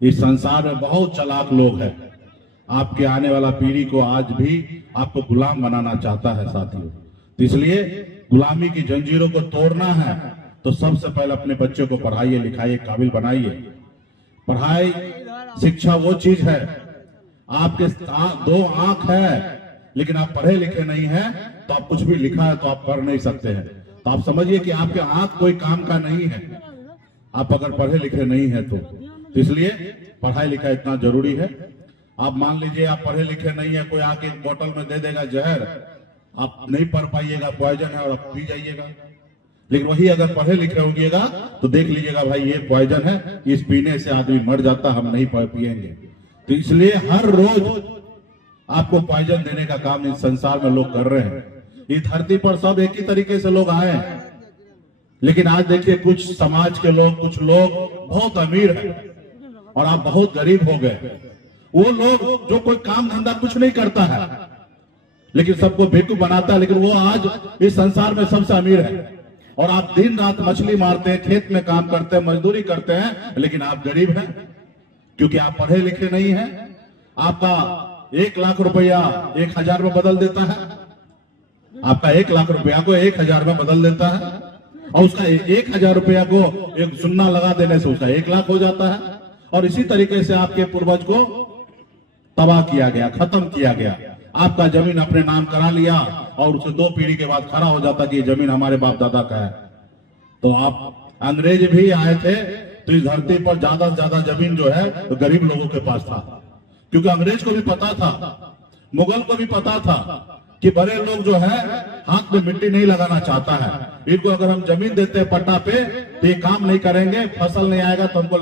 इस संसार में बहुत चालाक लोग हैं। आपके आने वाला पीढ़ी को आज भी आपको गुलाम बनाना चाहता है साथियों। तो इसलिए गुलामी की जंजीरों को तोड़ना है तो सबसे पहले अपने बच्चों को पढ़ाइए, लिखाइए, काबिल बनाइए। पढ़ाई शिक्षा वो चीज है, आपके दो आंख है लेकिन आप पढ़े लिखे नहीं हैं तो आप कुछ भी लिखा है तो आप पढ़ नहीं सकते हैं। तो आप समझिए कि आपके आंख कोई काम का नहीं है आप अगर पढ़े लिखे नहीं है तो इसलिए पढ़ाई लिखाई इतना जरूरी है। आप मान लीजिए आप पढ़े लिखे नहीं है, कोई आके एक बोतल में दे देगा जहर, आप नहीं पढ़ पाइएगा, पॉइजन है और आप पी जाइएगा। लेकिन वही अगर पढ़े लिखे होइएगा तो देख लीजिएगा भाई ये पॉइजन है, इस पीने से आदमी मर जाता, हम नहीं पिएंगे। तो इसलिए हर रोज आपको पॉइजन देने का काम इस संसार में लोग कर रहे हैं। इस धरती पर सब एक ही तरीके से लोग आए हैं, लेकिन आज देखिए कुछ समाज के लोग, कुछ लोग बहुत अमीर हैं और आप बहुत गरीब हो गए। वो लोग जो कोई काम धंधा कुछ नहीं करता है लेकिन सबको बेवकूफ बनाता है, लेकिन वो आज इस संसार में सबसे अमीर है। और आप दिन रात मछली मारते हैं, खेत में काम करते हैं, मजदूरी करते हैं, लेकिन आप गरीब हैं क्योंकि आप पढ़े लिखे नहीं हैं। आपका 1 लाख रुपया 1000 में बदल देता है, आपका 1 लाख रुपया को 1000 में बदल देता है और उसका 1000 रुपया को एक सुन्ना लगा देने से उसका 1 लाख हो जाता है। और इसी तरीके से आपके पूर्वज को तबाह किया गया, खत्म किया गया। आपका जमीन अपने नाम करा लिया और उसे 2 पीढ़ी के बाद खड़ा हो जाता कि ये जमीन हमारे बाप दादा का है। तो आप अंग्रेज भी आए थे तो इस धरती पर ज्यादा से ज्यादा जमीन जो है तो गरीब लोगों के पास था, क्योंकि अंग्रेज को भी पता था, मुगल को भी पता था कि बड़े लोग जो है हाथ में मिट्टी नहीं लगाना चाहता है। इनको अगर हम जमीन देते हैं पट्टा पे तो ये काम नहीं करेंगे, फसल नहीं आएगा तो हमको